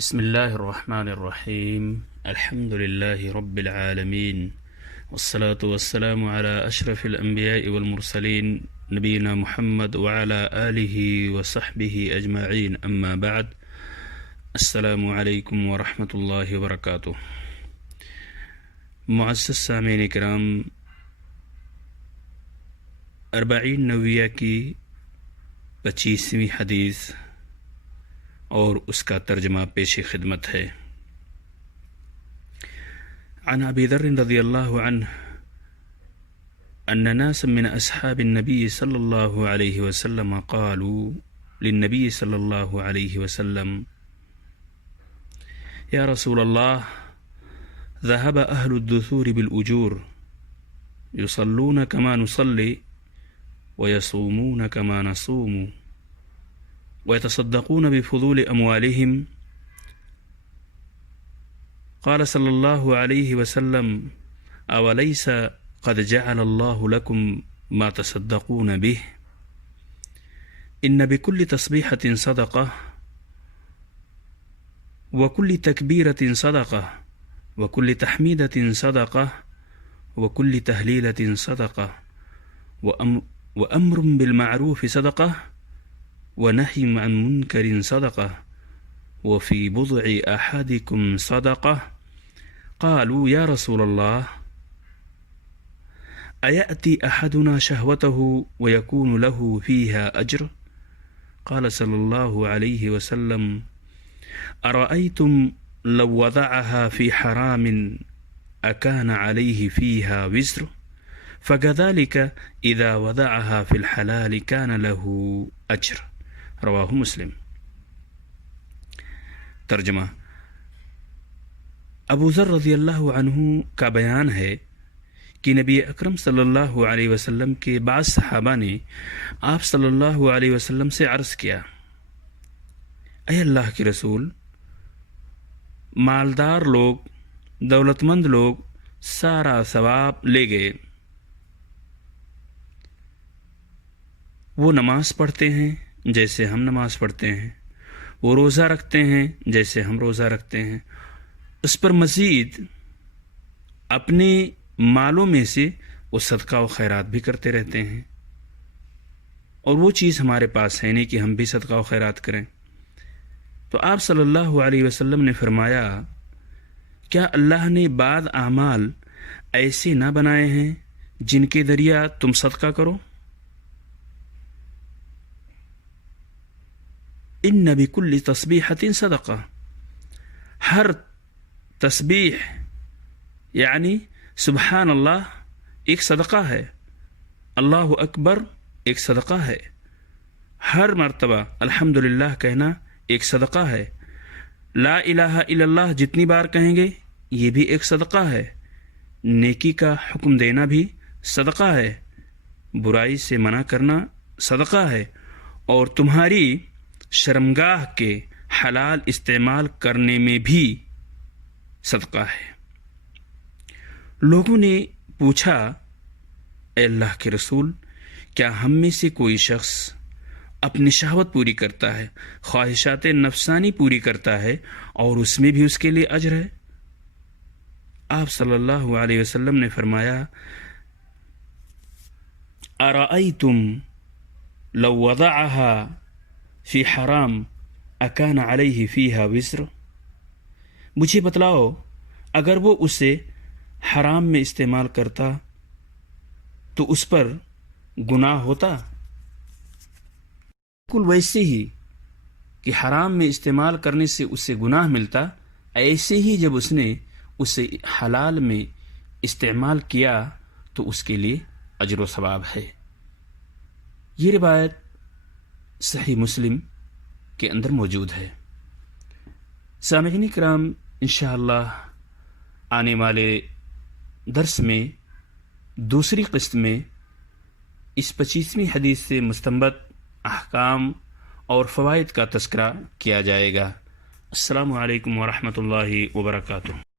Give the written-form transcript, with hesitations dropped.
بسم الله الرحمن الرحيم. الحمد لله رب العالمين، والصلاة والسلام على أشرف الأنبياء والمرسلين نبينا محمد وعلى آله وصحبه أجمعين، أما بعد. السلام عليكم ورحمة الله وبركاته. معزز سامعین کرام، 40 نویہ کی 25ویں حدیث اور اس کا ترجمہ پیش خدمت ہے۔ عن ابی ذر رضی اللہ عنہ ان ناسا من اصحاب النبی صلی اللہ علیہ وسلم قالوا للنبی صلی اللہ علیہ وسلم یا رسول اللہ ذهب اہل الدثور بالأجور يصلون كما نصلي ويصومون كما نصوم ويتصدقون بفضول أموالهم. قال صلى الله عليه وسلم أوليس قد جعل الله لكم ما تصدقون به؟ إن بكل تصبيحة صدقة وكل تكبيرة صدقة وكل تحميدة صدقة وكل تهليلة صدقة وأمر بالمعروف صدقة ونهي عن منكر صدقة وفي بضع أحدكم صدقة. قالوا يا رسول الله أيأتي أحدنا شهوته ويكون له فيها أجر؟ قال صلى الله عليه وسلم أرأيتم لو وضعها في حرام أكان عليه فيها وزر؟ فكذلك إذا وضعها في الحلال كان له أجر. رواہ مسلم. ترجمہ: ابو ذر رضی اللہ عنہ کا بیان ہے کہ نبی اکرم صلی اللہ علیہ وسلم کے بعض صحابہ نے آپ صلی اللہ علیہ وسلم سے عرض کیا، اے اللہ کے رسول، مالدار لوگ، دولت مند لوگ سارا ثواب لے گئے، وہ نماز پڑھتے ہیں جیسے ہم نماز پڑھتے ہیں، وہ روزہ رکھتے ہیں جیسے ہم روزہ رکھتے ہیں، اس پر مزید اپنے مالوں میں سے وہ صدقہ و خیرات بھی کرتے رہتے ہیں، اور وہ چیز ہمارے پاس ہے نہیں کہ ہم بھی صدقہ و خیرات کریں۔ تو آپ صلی اللہ علیہ وسلم نے فرمایا، کیا اللہ نے بعض اعمال ایسے نہ بنائے ہیں جن کے ذریعہ تم صدقہ کرو؟ ان بکل تسبیحۃ صدقہ، ہر تسبیح یعنی سبحان اللہ ایک صدقہ ہے، اللہ اکبر ایک صدقہ ہے، ہر مرتبہ الحمدللہ کہنا ایک صدقہ ہے، لا الہ الا اللہ جتنی بار کہیں گے یہ بھی ایک صدقہ ہے، نیکی کا حکم دینا بھی صدقہ ہے، برائی سے منع کرنا صدقہ ہے، اور تمہاری شرمگاہ کے حلال استعمال کرنے میں بھی صدقہ ہے۔ لوگوں نے پوچھا، اے اللہ کے رسول، کیا ہم میں سے کوئی شخص اپنی شہوت پوری کرتا ہے، خواہشات نفسانی پوری کرتا ہے، اور اس میں بھی اس کے لیے اجر ہے؟ آپ صلی اللہ علیہ وسلم نے فرمایا، ارأیتم لو وضعها فی حرام اکان علیہ فیہا وزر؟ مجھے بتلاؤ، اگر وہ اسے حرام میں استعمال کرتا تو اس پر گناہ ہوتا؟ بالکل ویسے ہی کہ حرام میں استعمال کرنے سے اسے گناہ ملتا، ایسے ہی جب اس نے اسے حلال میں استعمال کیا تو اس کے لیے اجر و ثواب ہے۔ یہ روایت صحیح مسلم کے اندر موجود ہے۔ سامعین کرام، انشاءاللہ آنے والے درس میں دوسری قسط میں اس 25ویں حدیث سے مستنبط احکام اور فوائد کا تذکرہ کیا جائے گا۔ السلام علیکم ورحمۃ اللہ وبرکاتہ۔